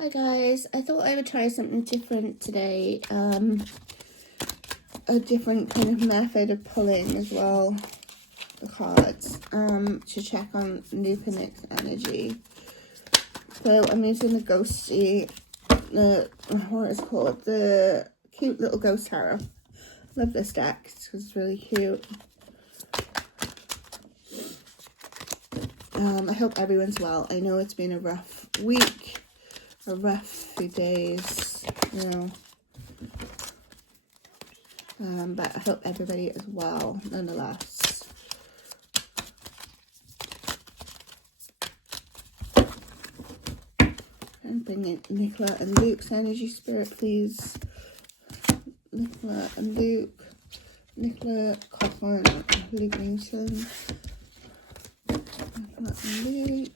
Hi guys, I thought I would try something different today, a different kind of method of pulling as well, the cards, to check on Luke and Nic's energy. So I'm using the ghosty, what is it called, the cute little ghost tarot. Love this deck because it's really cute. I hope everyone's well. I know it's been a rough week. A rough few days, you know, but I hope everybody is well nonetheless. And bring in Nicola and Luke's energy spirit, please. Nicola and Luke, Nicola Coughlin, Luke Newton, Nicola and Luke.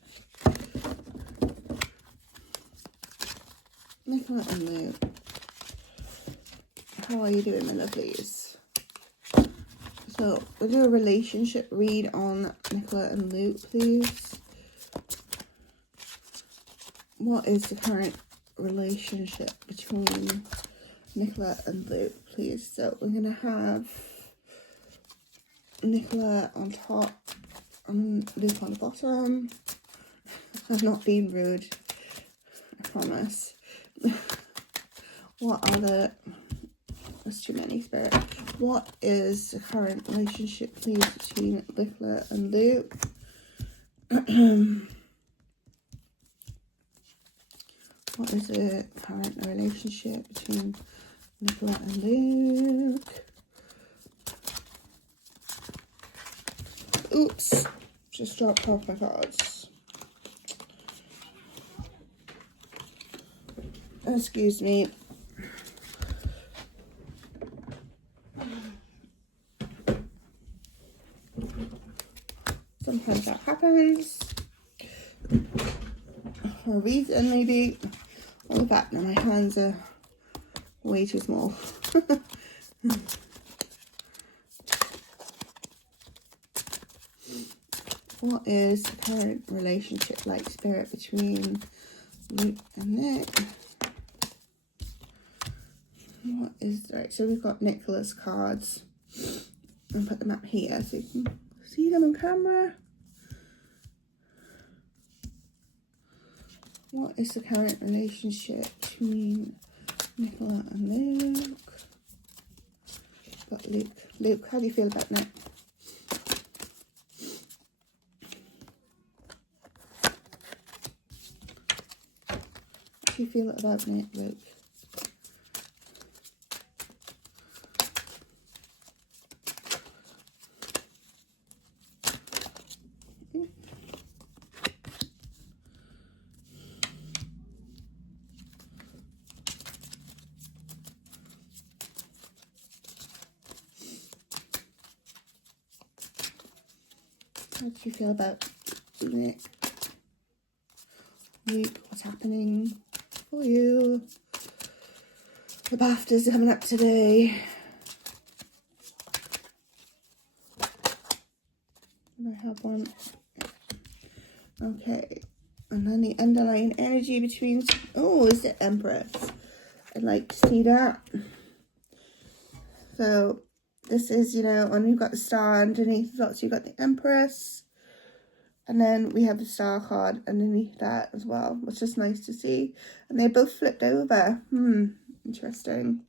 Nicola and Luke, how are you doing, my lovelies? So we'll do a relationship read on Nicola and Luke, please. What is the current relationship between Nicola and Luke, please? So we're gonna have Nicola on top and Luke on the bottom. I'm not being rude, I promise. What are the... That's too many, Spirit. What is the current relationship, please, between Nicola and Luke? What is the current relationship between Nicola and Luke? Oops. Just dropped off my cards. Excuse me. Sometimes that happens. For a reason, maybe. Oh, the fact that my hands are way too small. What is the current relationship like, Spirit, between Luke and Nic? What is right? So we've got Nicola's cards. I'll put them up here so you can see them on camera. What is the current relationship between Nicola and Luke? Got Luke. Luke, how do you feel about Nic? How do you feel about Nic, Luke? How do you feel about Nic? Luke, what's happening for you? The BAFTAs are coming up today. I have one. Okay. And then the underlying energy between... Oh, is the Empress. I'd like to see that. So... This is, you know, and we've got the star underneath that, so you've got the Empress. And then we have the star card underneath that as well, which is nice to see. And they're both flipped over. Interesting.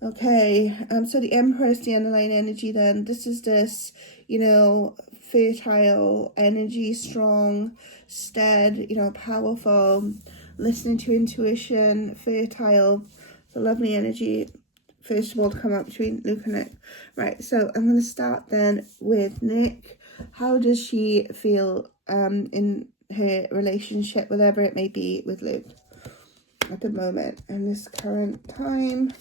Okay, so the Empress, the underlying energy then. This is this, you know, fertile energy, strong, steady, you know, powerful, listening to intuition, fertile, the lovely energy. First of all, to come up between Luke and Nic. Right, so I'm going to start then with Nic. How does she feel in her relationship, whatever it may be, with Luke at the moment in this current time?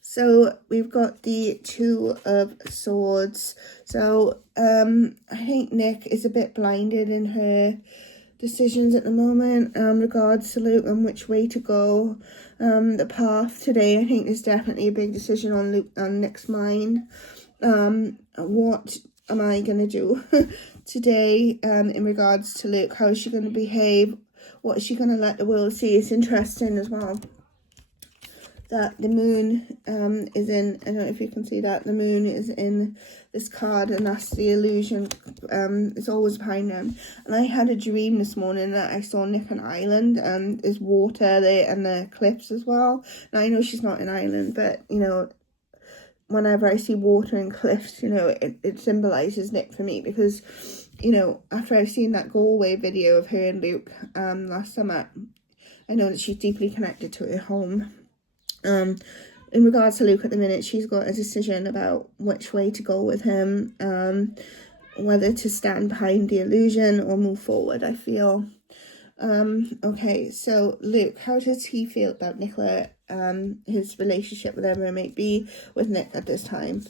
So we've got the Two of Swords. So I think Nic is a bit blinded in her decisions at the moment regards to Luke and which way to go. The path today, I think, is definitely a big decision on Nic's mind. What am I going to do today in regards to Luke? How is she going to behave? what is she going to let the world see? It's interesting as well that the moon is in, I don't know if you can see that, the moon is in this card, and that's the illusion. It's always behind them. And I had a dream this morning that I saw Nic and Island, and there's water there and the cliffs as well. Now I know she's not in Ireland, but you know, whenever I see water and cliffs, you know, it symbolises Nic for me, because, you know, after I've seen that Galway video of her and Luke last summer, I know that she's deeply connected to her home. In regards to Luke at the minute, she's got a decision about which way to go with him, whether to stand behind the illusion or move forward, I feel. Okay, so Luke, how does he feel about Nicola, his relationship, whatever it might be, with Nic at this time?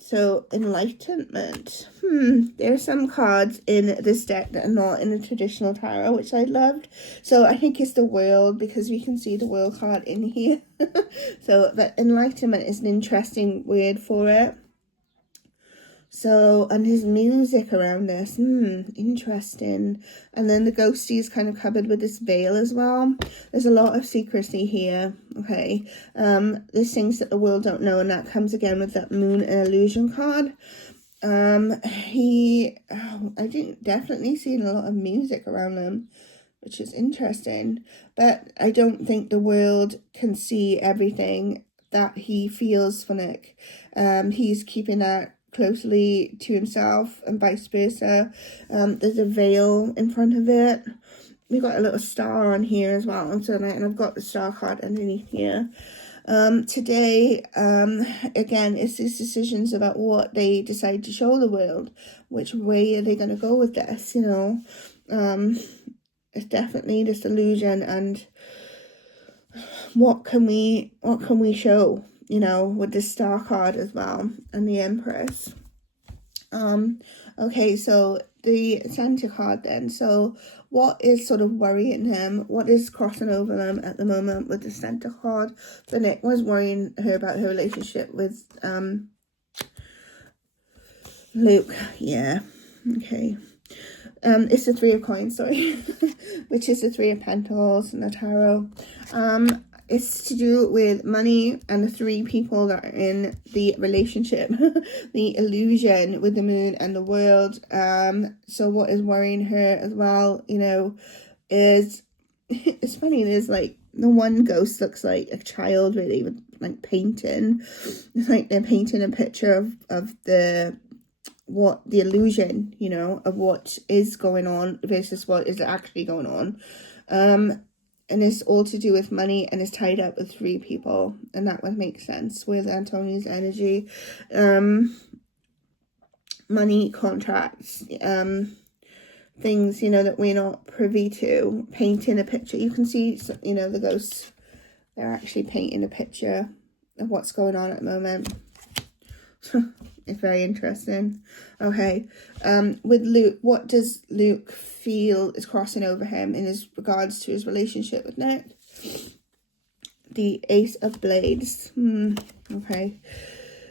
So, enlightenment. There are some cards in this deck that are not in the traditional tarot, which I loved. So, I think it's the world, because we can see the world card in here. So, but enlightenment is an interesting word for it. So, and his music around this, interesting. And then the ghosty is kind of covered with this veil as well. There's a lot of secrecy here, okay. There's things that the world don't know, and that comes again with that moon and illusion card. I think definitely seeing a lot of music around them, which is interesting. But I don't think the world can see everything that he feels for Nic. He's keeping that closely to himself and vice versa. There's a veil in front of it. We've got a little star on here as well, and I've got the star card underneath here. Today, again, it's these decisions about what they decide to show the world. Which way are they going to go with this, you know? It's definitely this illusion, and what can we show, you know, with the star card as well, and the Empress. Okay, so the Center card then. So what is sort of worrying him? What is crossing over them at the moment with the Center card? So Nic was worrying her about her relationship with Luke. Yeah, okay. It's the Three of Coins, sorry, which is the Three of Pentacles in the tarot. It's to do with money and the three people that are in the relationship, the illusion with the moon and the world. So what is worrying her as well, you know, is, it's funny, there's like, the one ghost looks like a child really, with like painting. It's like they're painting a picture of the illusion, you know, of what is going on versus what is actually going on. And it's all to do with money, and it's tied up with three people, and that would make sense with Antoni's energy. Money, contracts, things, you know, that we're not privy to. Painting a picture. You can see, you know, the ghosts, they're actually painting a picture of what's going on at the moment. It's very interesting. Okay, with Luke, what does Luke feel is crossing over him in his regards to his relationship with Nic? The Ace of Blades. Okay.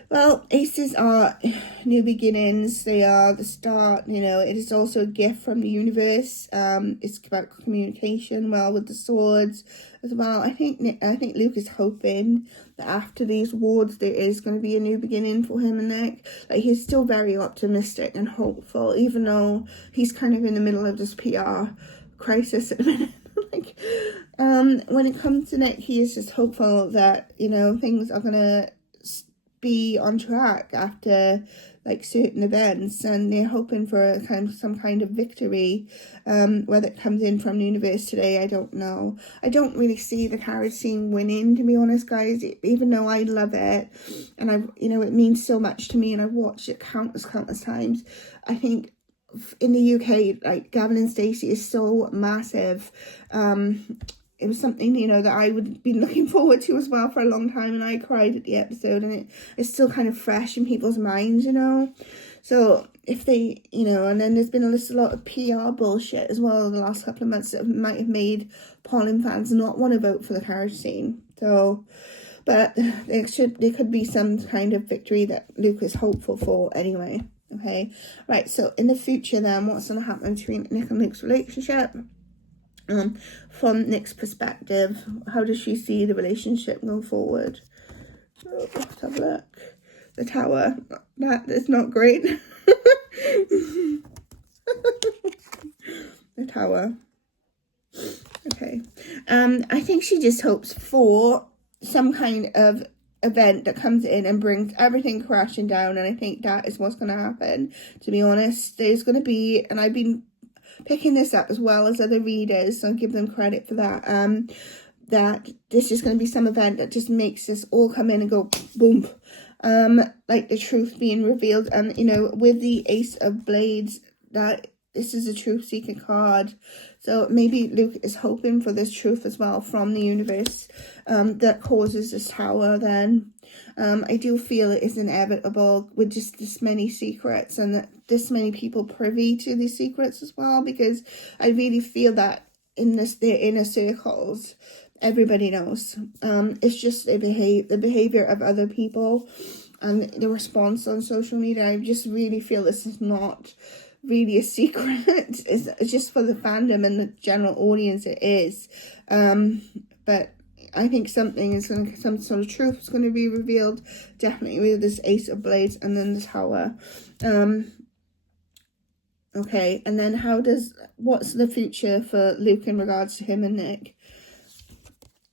Well, aces are new beginnings. They are the start, you know. It is also a gift from the universe. It's about communication, well, with the swords as well. I think Luke is hoping that after these awards there is going to be a new beginning for him and Nic. Like, he's still very optimistic and hopeful, even though he's kind of in the middle of this PR crisis at the minute. Like, when it comes to Nic, he is just hopeful that, you know, things are gonna be on track after like certain events, and they're hoping for some kind of victory. Whether it comes in from the universe today, I don't know. I don't really see the carriage scene winning, to be honest, guys, even though I love it, and you know, it means so much to me, and I've watched it countless times. I think in the UK, like, Gavin and Stacey is so massive. It was something, you know, that I would be looking forward to as well for a long time, and I cried at the episode, and it's still kind of fresh in people's minds, you know. So if they, you know, and then there's been a lot of PR bullshit as well in the last couple of months that might have made Pollen fans not want to vote for the carriage scene. So, but there could be some kind of victory that Luke is hopeful for anyway. Okay, right, so in the future then, what's going to happen between Nic and Luke's relationship? From Nic's perspective, how does she see the relationship going forward? So let's have a look. The Tower, that is not great. The Tower. Okay. I think she just hopes for some kind of event that comes in and brings everything crashing down, and I think that is what's going to happen, to be honest. There's going to be, and I've been picking this up as well as other readers, so I'll give them credit for that, that this is going to be some event that just makes this all come in and go boom, like the truth being revealed. And, you know, with the Ace of Blades, that this is a truth-seeking card, so maybe Luke is hoping for this truth as well from the universe, that causes this Tower then. I do feel it is inevitable with just this many secrets and this many people privy to these secrets as well, because I really feel that in their inner circles, everybody knows. It's just the behavior of other people and the response on social media. I just really feel this is not really a secret. It's just for the fandom and the general audience it is. But I think something is going to, some sort of truth is going to be revealed, definitely with this Ace of Blades and then the Tower. Okay, and then what's the future for Luke in regards to him and Nic?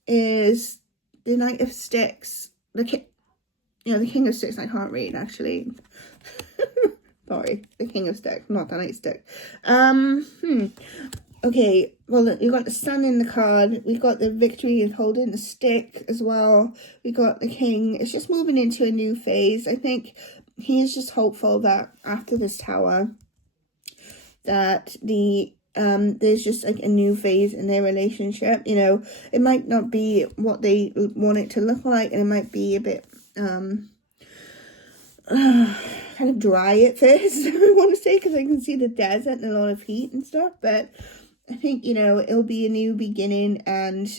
Is the Knight of Sticks, the King of Sticks. I can't read actually. Sorry, the King of Sticks, not the Knight of Sticks. Okay, well, you got the Sun in the card. We got the Victory of holding the stick as well. We got the King. It's just moving into a new phase. I think he is just hopeful that after this Tower, that there's just like a new phase in their relationship. You know, it might not be what they want it to look like, and it might be a bit kind of dry at first, I want to say, because I can see the desert and a lot of heat and stuff. But I think, you know, it'll be a new beginning, and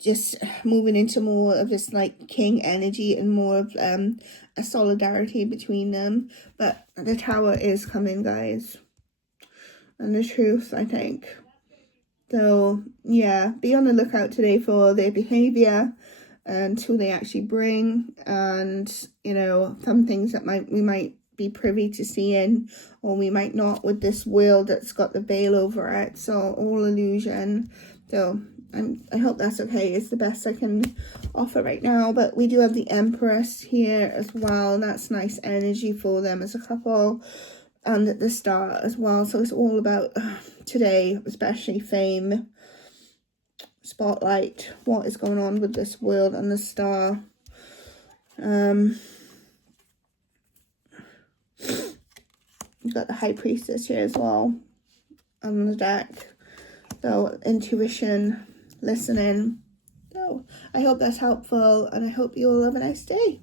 just moving into more of this like king energy and more of a solidarity between them. But the Tower is coming, guys, and the truth, I think. So yeah, be on the lookout today for their behavior and who they actually bring, and, you know, some things that we might be privy to seeing, or we might not, with this world that's got the veil over it. So all illusion. So I hope that's okay. It's the best I can offer right now. But we do have the Empress here as well. That's nice energy for them as a couple. And the Star as well. So it's all about today, especially fame, spotlight, what is going on with this world, and the Star. You've got the High Priestess here as well on the deck. So intuition, listening. So I hope that's helpful, and I hope you all have a nice day.